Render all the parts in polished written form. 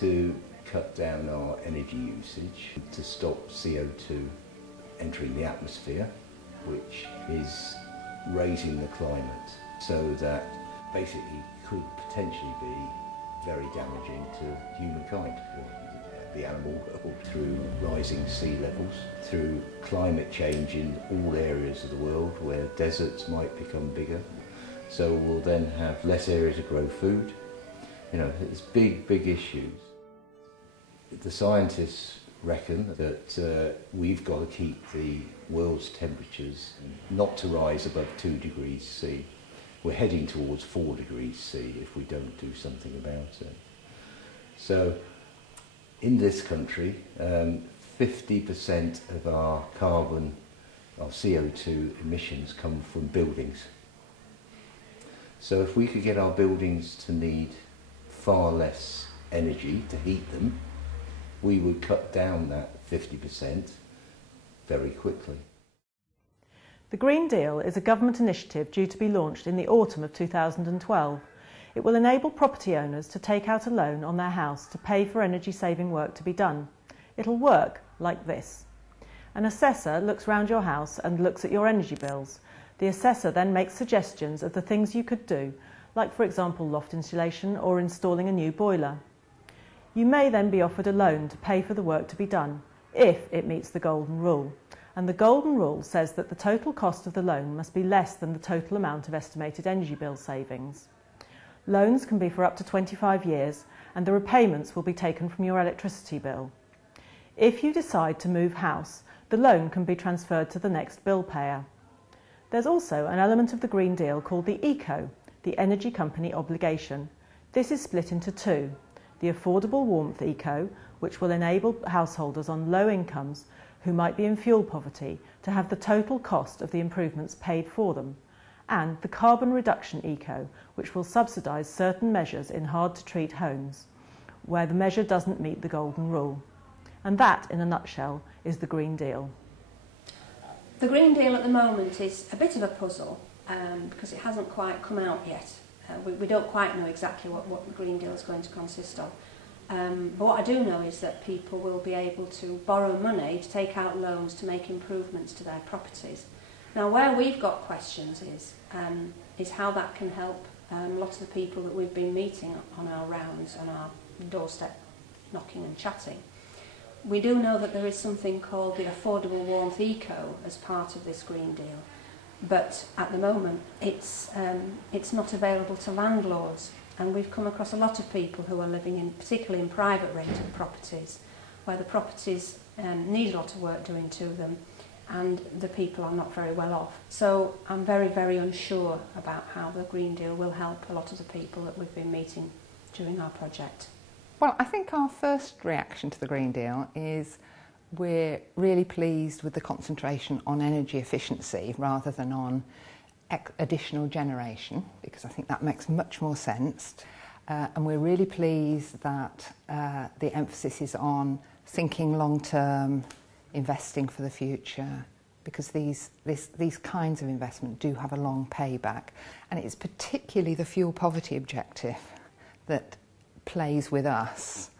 to cut down our energy usage, to stop CO2 entering the atmosphere, which is raising the climate, so that basically could potentially be very damaging to humankind, the animal world, through rising sea levels, through climate change in all areas of the world where deserts might become bigger. So we'll then have less areas to grow food. You know, it's big issues. The scientists reckon that we've got to keep the world's temperatures not to rise above 2 degrees C. We're heading towards 4 degrees C if we don't do something about it. So in this country, 50% of our carbon, our CO2 emissions come from buildings. So if we could get our buildings to need far less energy to heat them, we would cut down that 50% very quickly. The Green Deal is a government initiative due to be launched in the autumn of 2012. It will enable property owners to take out a loan on their house to pay for energy-saving work to be done. It'll work like this. An assessor looks round your house and looks at your energy bills. The assessor then makes suggestions of the things you could do, like for example loft insulation or installing a new boiler. You may then be offered a loan to pay for the work to be done, if it meets the golden rule. And the golden rule says that the total cost of the loan must be less than the total amount of estimated energy bill savings. Loans can be for up to 25 years and the repayments will be taken from your electricity bill. If you decide to move house, the loan can be transferred to the next bill payer. There's also an element of the Green Deal called the ECO, the Energy Company Obligation. This is split into two: the Affordable Warmth ECO, which will enable householders on low incomes who might be in fuel poverty to have the total cost of the improvements paid for them, and the Carbon Reduction ECO, which will subsidise certain measures in hard-to-treat homes, where the measure doesn't meet the golden rule. And that, in a nutshell, is the Green Deal. The Green Deal at the moment is a bit of a puzzle because it hasn't quite come out yet. We don't quite know exactly what the Green Deal is going to consist of. But what I do know is that people will be able to borrow money to take out loans to make improvements to their properties. Now, where we've got questions is how that can help lots of the people that we've been meeting on our rounds, on our doorstep, knocking and chatting. We do know that there is something called the Affordable Warmth ECO as part of this Green Deal, but at the moment it's not available to landlords. And we've come across a lot of people who are living particularly in private rented properties, where the properties need a lot of work doing to them, and the people are not very well off. So I'm very unsure about how the Green Deal will help a lot of the people that we've been meeting during our project. Well, I think our first reaction to the Green Deal is we're really pleased with the concentration on energy efficiency rather than on additional generation, because I think that makes much more sense. And we're really pleased that the emphasis is on thinking long-term, investing for the future, because these kinds of investment do have a long payback. And it's particularly the fuel poverty objective that plays with us.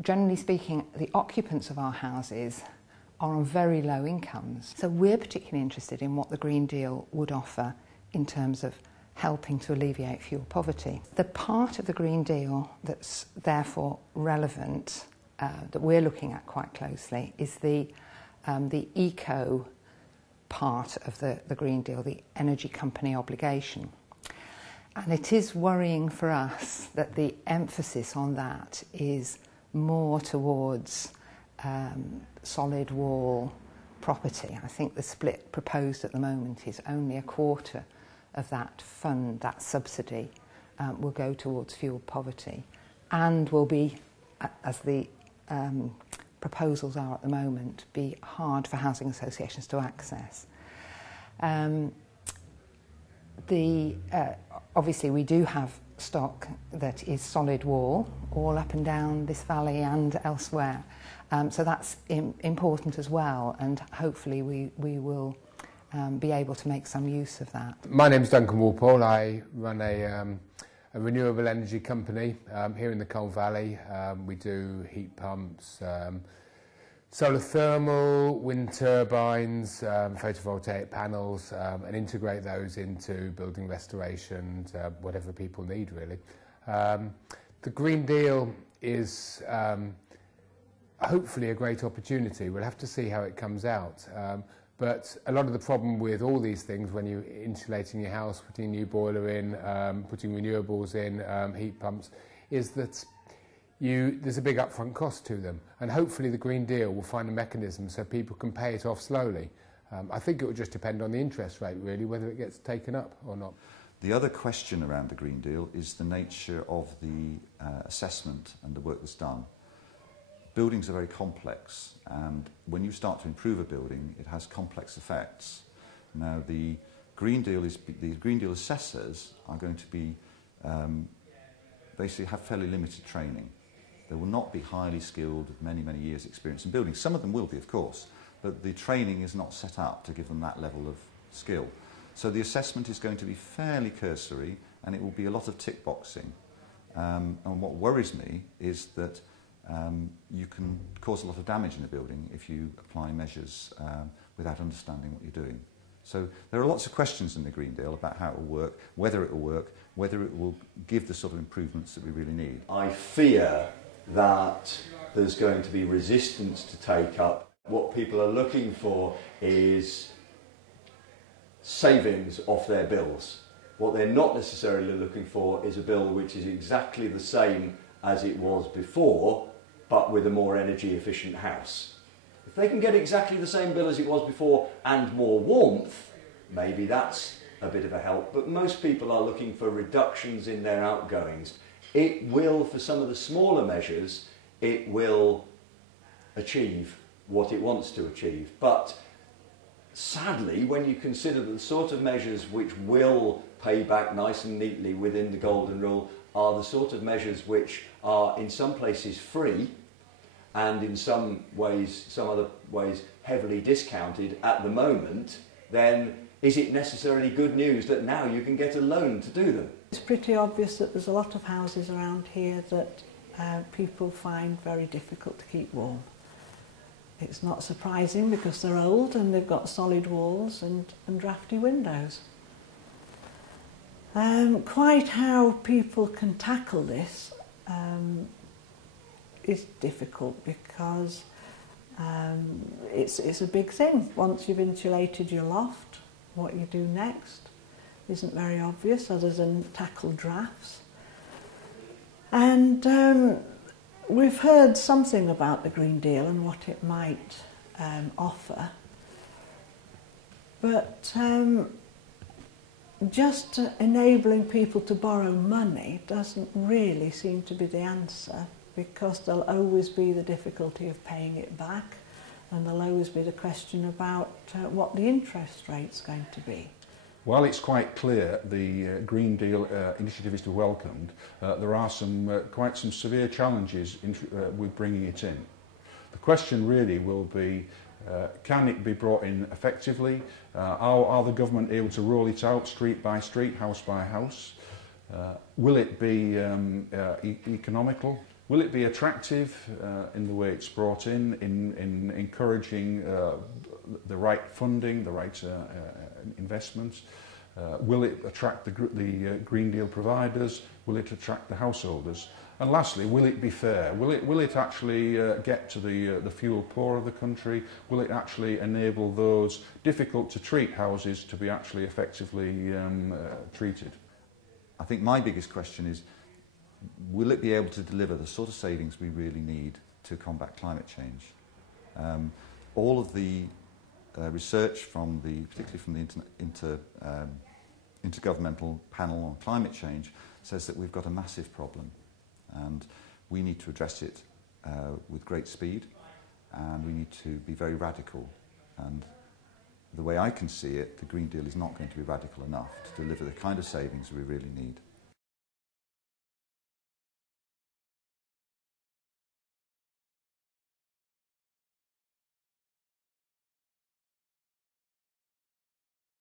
Generally speaking, the occupants of our houses are on very low incomes. So we're particularly interested in what the Green Deal would offer in terms of helping to alleviate fuel poverty. The part of the Green Deal that's therefore relevant, that we're looking at quite closely, is the eco part of the Green Deal, the energy company obligation. And it is worrying for us that the emphasis on that is more towards solid wall property. I think the split proposed at the moment is only a quarter of that fund, that subsidy, will go towards fuel poverty and will be, as the proposals are at the moment, be hard for housing associations to access. Obviously we do have stock that is solid wall all up and down this valley and elsewhere. So that's important as well, and hopefully we will be able to make some use of that. My name is Duncan Walpole. I run a a renewable energy company here in the Colne Valley. We do heat pumps, solar thermal, wind turbines, photovoltaic panels, and integrate those into building restoration, whatever people need really. The Green Deal is hopefully a great opportunity. We'll have to see how it comes out. But a lot of the problem with all these things, when you're insulating your house, putting a new boiler in, putting renewables in, heat pumps, is that there's a big upfront cost to them. And hopefully the Green Deal will find a mechanism so people can pay it off slowly. I think it will just depend on the interest rate, really, whether it gets taken up or not. The other question around the Green Deal is the nature of the assessment and the work that's done. Buildings are very complex, and when you start to improve a building, it has complex effects. Now, the Green Deal assessors are going to be basically have fairly limited training. They will not be highly skilled with many, many years' experience in building. Some of them will be, of course, but the training is not set up to give them that level of skill. So the assessment is going to be fairly cursory, and it will be a lot of tick boxing. And what worries me is that you can cause a lot of damage in a building if you apply measures without understanding what you're doing. So there are lots of questions in the Green Deal about how it will work, whether it will give the sort of improvements that we really need. I fear that there's going to be resistance to take up. What people are looking for is savings off their bills. What they're not necessarily looking for is a bill which is exactly the same as it was before, but with a more energy efficient house. If they can get exactly the same bill as it was before and more warmth, maybe that's a bit of a help, but most people are looking for reductions in their outgoings. It will, for some of the smaller measures, it will achieve what it wants to achieve. But sadly, when you consider the sort of measures which will pay back nice and neatly within the golden rule are the sort of measures which are in some places free and in some other ways heavily discounted at the moment, then is it necessarily good news that now you can get a loan to do them? It's pretty obvious that there's a lot of houses around here that people find very difficult to keep warm. It's not surprising because they're old and they've got solid walls and drafty windows. Quite how people can tackle this is difficult because it's a big thing. Once you've insulated your loft, what you do next isn't very obvious other than tackle drafts. And we've heard something about the Green Deal and what it might offer, but just enabling people to borrow money doesn't really seem to be the answer, because there'll always be the difficulty of paying it back, and there'll always be the question about what the interest rate's going to be. While it's quite clear the Green Deal initiative is to be welcomed, there are quite some severe challenges with bringing it in. The question really will be, can it be brought in effectively? Are the government able to roll it out street by street, house by house? Will it be economical? Will it be attractive in the way it's brought in encouraging the right funding, the right investments? Will it attract the Green Deal providers? Will it attract the householders? And lastly, will it be fair? Will it actually get to the fuel poor of the country? Will it actually enable those difficult to treat houses to be actually effectively treated? I think my biggest question is, will it be able to deliver the sort of savings we really need to combat climate change? All of the research particularly from the Intergovernmental Panel on Climate Change says that we've got a massive problem, and we need to address it with great speed, and we need to be very radical. And the way I can see it, the Green Deal is not going to be radical enough to deliver the kind of savings we really need.